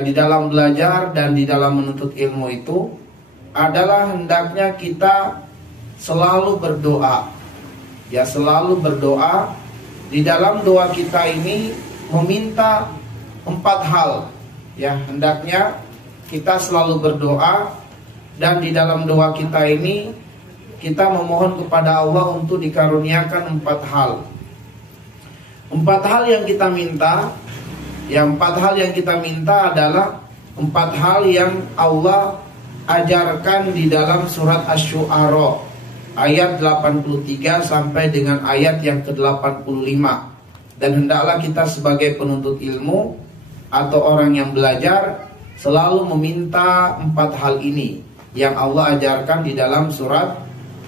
di dalam belajar dan di dalam menuntut ilmu itu adalah hendaknya kita selalu berdoa. Ya, selalu berdoa. Di dalam doa kita ini meminta 4 hal. Ya, hendaknya kita selalu berdoa, dan di dalam doa kita ini kita memohon kepada Allah untuk dikaruniakan 4 hal. 4 hal yang kita minta, yang 4 hal yang kita minta adalah 4 hal yang Allah ajarkan di dalam surat Asy-Syu'ara ayat 83 sampai dengan ayat yang ke-85. Dan hendaklah kita sebagai penuntut ilmu atau orang yang belajar selalu meminta 4 hal ini yang Allah ajarkan di dalam surat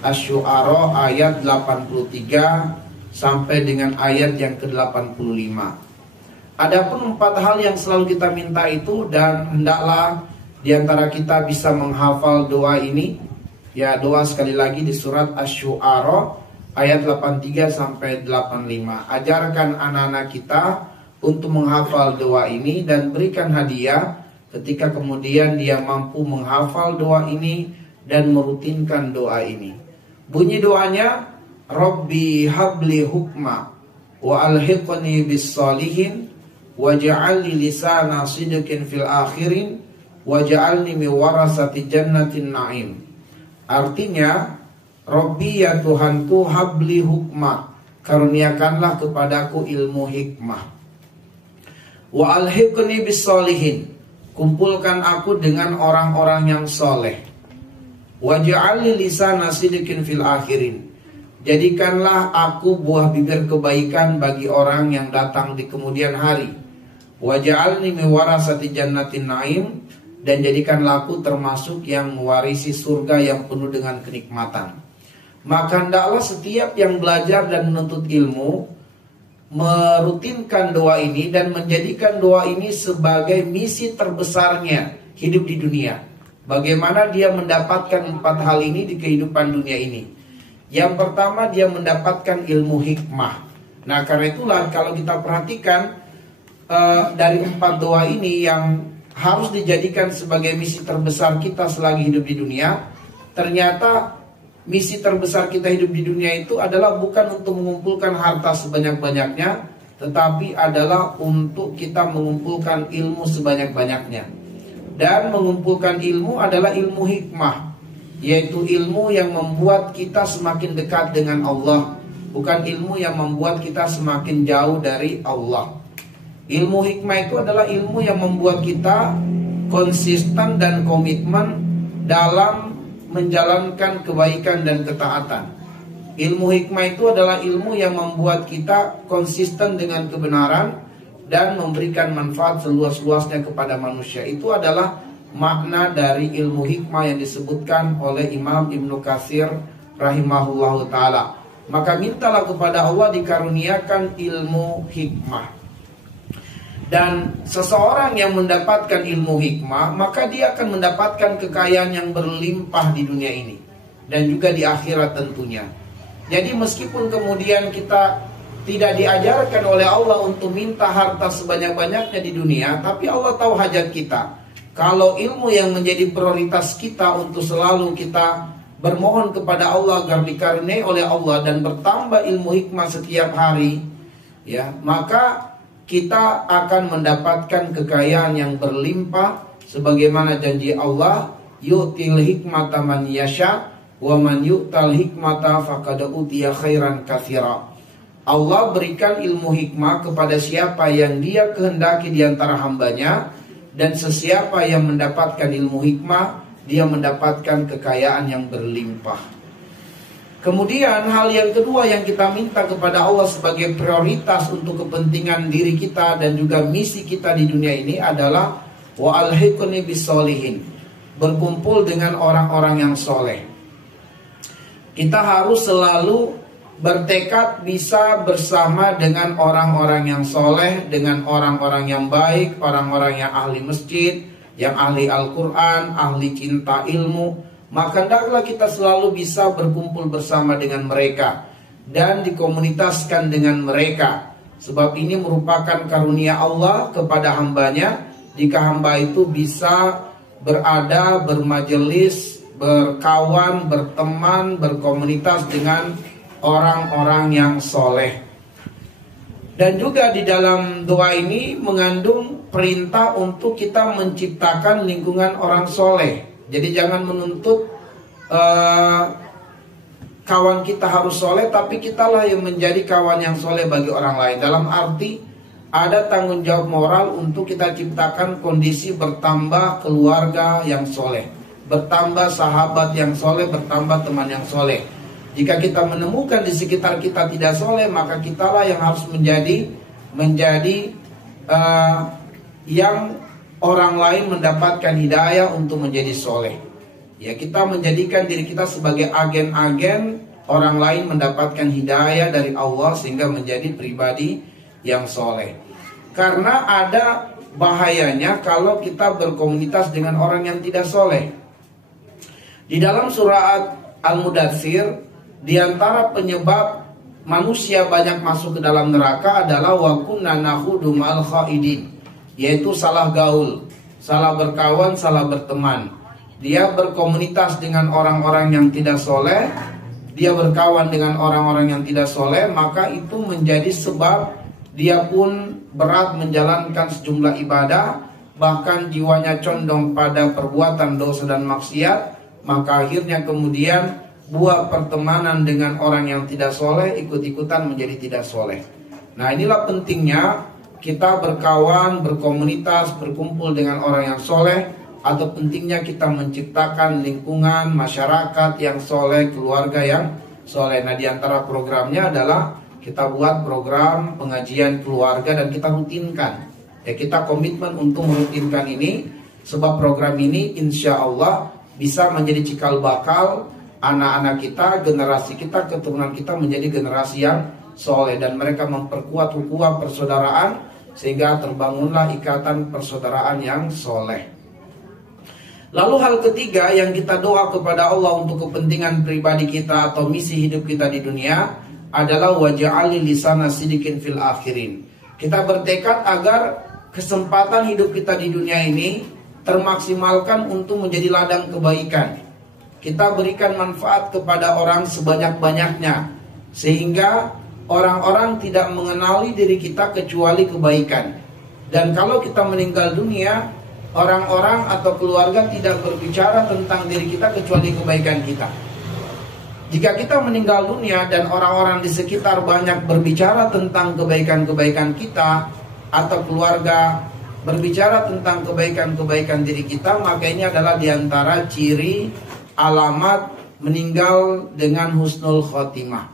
Asy-Syu'ara ayat 83 sampai dengan ayat yang ke-85. Adapun 4 hal yang selalu kita minta itu, dan hendaklah diantara kita bisa menghafal doa ini. Ya, doa sekali lagi di surat Asy-Syu'ara ayat 83 sampai 85. Ajarkan anak-anak kita untuk menghafal doa ini dan berikan hadiah ketika kemudian dia mampu menghafal doa ini dan merutinkan doa ini. Bunyi doanya, Rabbi habli hukma wa alhiqni bis salihin waj'alni lisana sidqin fil akhirin waj'alni min warasati jannatin na'im. Artinya, Rabbi, ya Tuhanku, habli hukma, karuniakanlah kepadaku ilmu hikmah. Wa alhiqni bis salihin, kumpulkan aku dengan orang-orang yang soleh. Waj'alni lisana sidqin fil akhirin, jadikanlah aku buah bibir kebaikan bagi orang yang datang di kemudian hari. Waj'alni min warasati jannatin na'im, dan jadikanlah aku termasuk yang mewarisi surga yang penuh dengan kenikmatan. Maka hendaklah setiap yang belajar dan menuntut ilmu merutinkan doa ini dan menjadikan doa ini sebagai misi terbesarnya hidup di dunia. Bagaimana dia mendapatkan 4 hal ini di kehidupan dunia ini? Yang pertama, dia mendapatkan ilmu hikmah. Nah, karena itulah kalau kita perhatikan dari 4 doa ini yang harus dijadikan sebagai misi terbesar kita selagi hidup di dunia, ternyata misi terbesar kita hidup di dunia itu adalah bukan untuk mengumpulkan harta sebanyak-banyaknya, tetapi adalah untuk kita mengumpulkan ilmu sebanyak-banyaknya. Dan mengumpulkan ilmu adalah ilmu hikmah, yaitu ilmu yang membuat kita semakin dekat dengan Allah, bukan ilmu yang membuat kita semakin jauh dari Allah. Ilmu hikmah itu adalah ilmu yang membuat kita konsisten dan komitmen dalam menjalankan kebaikan dan ketaatan. Ilmu hikmah itu adalah ilmu yang membuat kita konsisten dengan kebenaran dan memberikan manfaat seluas-luasnya kepada manusia. Itu adalah makna dari ilmu hikmah yang disebutkan oleh Imam Ibnu Katsir rahimahullahu ta'ala. Maka mintalah kepada Allah dikaruniakan ilmu hikmah. Dan seseorang yang mendapatkan ilmu hikmah, maka dia akan mendapatkan kekayaan yang berlimpah di dunia ini dan juga di akhirat tentunya. Jadi meskipun kemudian kita tidak diajarkan oleh Allah untuk minta harta sebanyak-banyaknya di dunia, tapi Allah tahu hajat kita. Kalau ilmu yang menjadi prioritas kita untuk selalu kita bermohon kepada Allah agar dikaruniai oleh Allah dan bertambah ilmu hikmah setiap hari, ya, maka kita akan mendapatkan kekayaan yang berlimpah sebagaimana janji Allah, yu'til hikmata man yasha wa man yu'tal hikmata faqad utiya khairan katsira. Allah berikan ilmu hikmah kepada siapa yang dia kehendaki di antara hambanya, dan sesiapa yang mendapatkan ilmu hikmah, dia mendapatkan kekayaan yang berlimpah. Kemudian hal yang kedua yang kita minta kepada Allah sebagai prioritas untuk kepentingan diri kita dan juga misi kita di dunia ini adalah wa alhiqni bisolihin, berkumpul dengan orang-orang yang soleh. Kita harus selalu bertekad bisa bersama dengan orang-orang yang soleh, dengan orang-orang yang baik, orang-orang yang ahli masjid, yang ahli Al-Quran, ahli cinta ilmu. Maka hendaklah kita selalu bisa berkumpul bersama dengan mereka dan dikomunitaskan dengan mereka. Sebab ini merupakan karunia Allah kepada hambanya jika hamba itu bisa berada, bermajelis, berkawan, berteman, berkomunitas dengan orang-orang yang soleh. Dan juga di dalam doa ini mengandung perintah untuk kita menciptakan lingkungan orang soleh. Jadi jangan menuntut kawan kita harus soleh, tapi kitalah yang menjadi kawan yang soleh bagi orang lain. Dalam arti ada tanggung jawab moral untuk kita ciptakan kondisi bertambah keluarga yang soleh, bertambah sahabat yang soleh, bertambah teman yang soleh. Jika kita menemukan di sekitar kita tidak soleh, maka kitalah yang harus menjadi yang orang lain mendapatkan hidayah untuk menjadi soleh. Ya, kita menjadikan diri kita sebagai agen-agen orang lain mendapatkan hidayah dari Allah sehingga menjadi pribadi yang soleh. Karena ada bahayanya kalau kita berkomunitas dengan orang yang tidak soleh. Di dalam surat Al-Mudatsir, di antara penyebab manusia banyak masuk ke dalam neraka adalah wa kunna nakhudu ma'al khaidin, yaitu salah gaul, salah berkawan, salah berteman. Dia berkomunitas dengan orang-orang yang tidak soleh, dia berkawan dengan orang-orang yang tidak soleh, maka itu menjadi sebab dia pun berat menjalankan sejumlah ibadah, bahkan jiwanya condong pada perbuatan dosa dan maksiat, maka akhirnya kemudian buah pertemanan dengan orang yang tidak soleh ikut-ikutan menjadi tidak soleh. Nah, inilah pentingnya kita berkawan, berkomunitas, berkumpul dengan orang yang soleh, atau pentingnya kita menciptakan lingkungan masyarakat yang soleh, keluarga yang soleh. Nah, di antara programnya adalah kita buat program pengajian keluarga dan kita rutinkan. Ya, kita komitmen untuk merutinkan ini, sebab program ini insya Allah bisa menjadi cikal bakal anak-anak kita, generasi kita, keturunan kita menjadi generasi yang soleh, dan mereka memperkuat ukhuwah persaudaraan sehingga terbangunlah ikatan persaudaraan yang soleh. Lalu hal ketiga yang kita doa kepada Allah untuk kepentingan pribadi kita atau misi hidup kita di dunia adalah waj'alni lisana sidikin fil akhirin. Kita bertekad agar kesempatan hidup kita di dunia ini termaksimalkan untuk menjadi ladang kebaikan. Kita berikan manfaat kepada orang sebanyak-banyaknya, sehingga orang-orang tidak mengenali diri kita kecuali kebaikan. Dan kalau kita meninggal dunia, orang-orang atau keluarga tidak berbicara tentang diri kita kecuali kebaikan kita. Jika kita meninggal dunia dan orang-orang di sekitar banyak berbicara tentang kebaikan-kebaikan kita, atau keluarga berbicara tentang kebaikan-kebaikan diri kita, maka ini adalah diantara ciri alamat meninggal dengan husnul khotimah.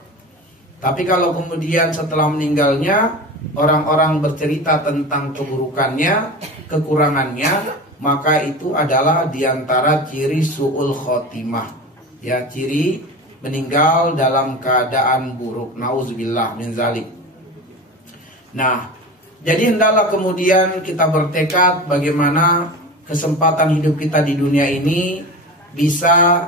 Tapi kalau kemudian setelah meninggalnya orang-orang bercerita tentang keburukannya, kekurangannya, maka itu adalah diantara ciri su'ul khotimah. Ya, ciri meninggal dalam keadaan buruk. Nauzubillah min zalik. Nah, jadi hendaklah kemudian kita bertekad bagaimana kesempatan hidup kita di dunia ini bisa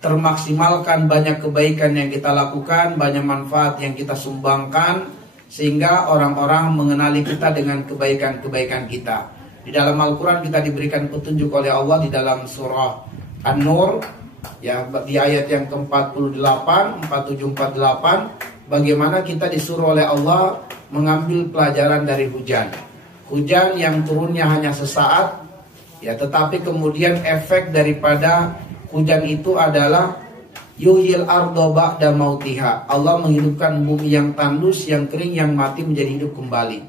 termaksimalkan, banyak kebaikan yang kita lakukan, banyak manfaat yang kita sumbangkan, sehingga orang-orang mengenali kita dengan kebaikan-kebaikan kita. Di dalam Al-Quran kita diberikan petunjuk oleh Allah di dalam surah An-Nur, ya, di ayat yang ke-48, 47-48, bagaimana kita disuruh oleh Allah mengambil pelajaran dari hujan. Hujan yang turunnya hanya sesaat, ya, tetapi kemudian efek daripada hujan itu adalah yuhyil ardo ba'da mautiha. Allah menghidupkan bumi yang tandus, yang kering, yang mati menjadi hidup kembali.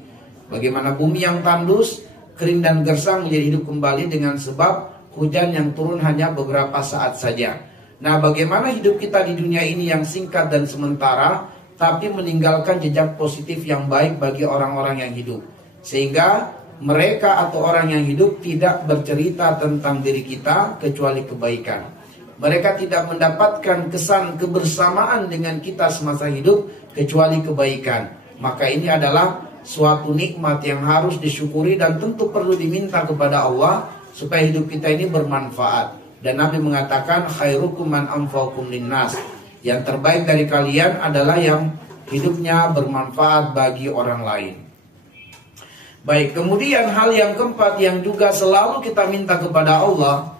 Bagaimana bumi yang tandus, kering dan gersang menjadi hidup kembali dengan sebab hujan yang turun hanya beberapa saat saja. Nah, bagaimana hidup kita di dunia ini yang singkat dan sementara, tapi meninggalkan jejak positif yang baik bagi orang-orang yang hidup, sehingga mereka atau orang yang hidup tidak bercerita tentang diri kita kecuali kebaikan. Mereka tidak mendapatkan kesan kebersamaan dengan kita semasa hidup kecuali kebaikan. Maka ini adalah suatu nikmat yang harus disyukuri dan tentu perlu diminta kepada Allah supaya hidup kita ini bermanfaat. Dan Nabi mengatakan khairukum man anfa'ukum linnas. Yang terbaik dari kalian adalah yang hidupnya bermanfaat bagi orang lain. Baik, kemudian hal yang keempat yang juga selalu kita minta kepada Allah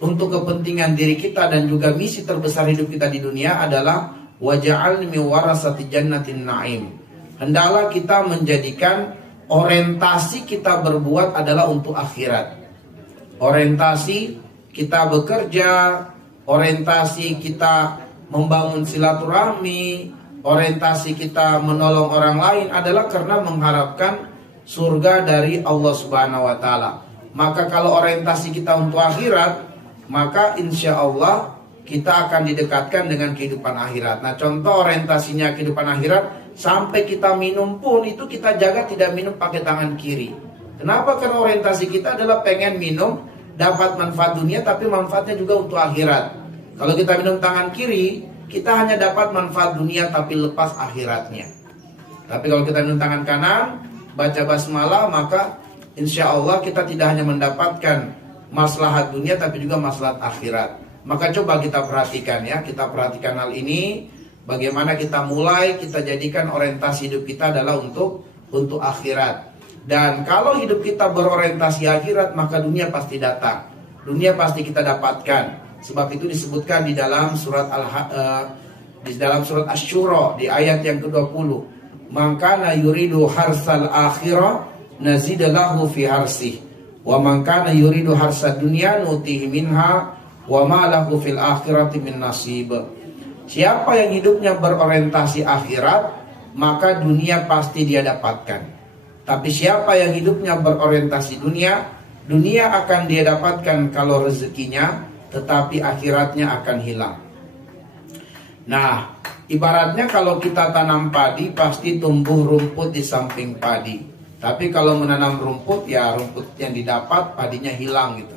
untuk kepentingan diri kita dan juga misi terbesar hidup kita di dunia adalah waja'alni min warasati jannatin na'im. Hendaklah kita menjadikan orientasi kita berbuat adalah untuk akhirat. Orientasi kita bekerja, orientasi kita membangun silaturahmi, orientasi kita menolong orang lain adalah karena mengharapkan surga dari Allah Subhanahu wa taala. Maka kalau orientasi kita untuk akhirat, maka insya Allah kita akan didekatkan dengan kehidupan akhirat. Nah, contoh orientasinya kehidupan akhirat, sampai kita minum pun itu kita jaga tidak minum pakai tangan kiri. Kenapa? Karena orientasi kita adalah pengen minum, dapat manfaat dunia tapi manfaatnya juga untuk akhirat. Kalau kita minum tangan kiri, kita hanya dapat manfaat dunia tapi lepas akhiratnya. Tapi kalau kita minum tangan kanan, baca basmalah, maka insya Allah kita tidak hanya mendapatkan maslahat dunia tapi juga maslahat akhirat. Maka coba kita perhatikan ya, kita perhatikan hal ini. Bagaimana kita mulai, kita jadikan orientasi hidup kita adalah untuk akhirat. Dan kalau hidup kita berorientasi akhirat, maka dunia pasti datang. Dunia pasti kita dapatkan. Sebab itu disebutkan di dalam surat Asy-Syura di ayat yang ke-20. Man kana yuridu harsal akhirah nazid lahu fi harsih wa man kana yuridu harsad dunya nutihi minha wa ma lahu fil akhirati min nasib. Siapa yang hidupnya berorientasi akhirat, maka dunia pasti dia dapatkan. Tapi siapa yang hidupnya berorientasi dunia, dunia akan dia dapatkan kalau rezekinya, tetapi akhiratnya akan hilang. Nah, ibaratnya kalau kita tanam padi pasti tumbuh rumput di samping padi. Tapi kalau menanam rumput, ya rumput yang didapat padinya hilang gitu.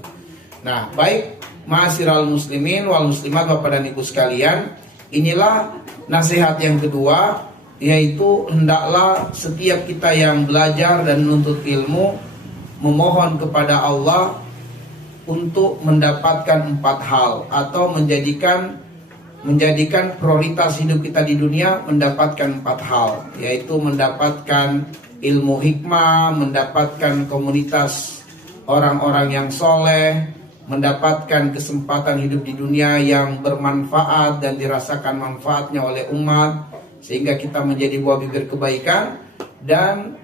Nah, baik ma'asyiral muslimin wal muslimat, Bapak dan Ibu sekalian, inilah nasihat yang kedua, yaitu hendaklah setiap kita yang belajar dan menuntut ilmu memohon kepada Allah untuk mendapatkan 4 hal atau menjadikan prioritas hidup kita di dunia mendapatkan 4 hal, yaitu mendapatkan ilmu hikmah, mendapatkan komunitas orang-orang yang soleh, mendapatkan kesempatan hidup di dunia yang bermanfaat dan dirasakan manfaatnya oleh umat, sehingga kita menjadi buah bibir kebaikan, dan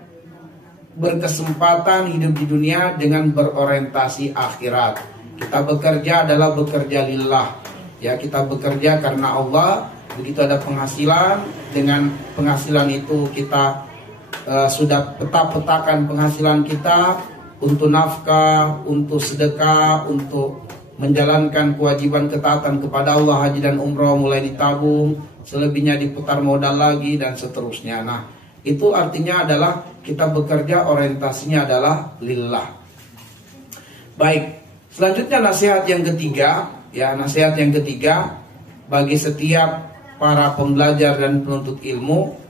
berkesempatan hidup di dunia dengan berorientasi akhirat. Kita bekerja adalah bekerja lillah. Ya, kita bekerja karena Allah. Begitu ada penghasilan, dengan penghasilan itu kita sudah peta-petakan penghasilan kita untuk nafkah, untuk sedekah, untuk menjalankan kewajiban ketaatan kepada Allah, haji dan umroh mulai ditabung, selebihnya diputar modal lagi dan seterusnya. Nah, itu artinya adalah kita bekerja orientasinya adalah lillah. Baik, selanjutnya nasihat yang ketiga. Ya, nasihat yang ketiga bagi setiap para pembelajar dan penuntut ilmu,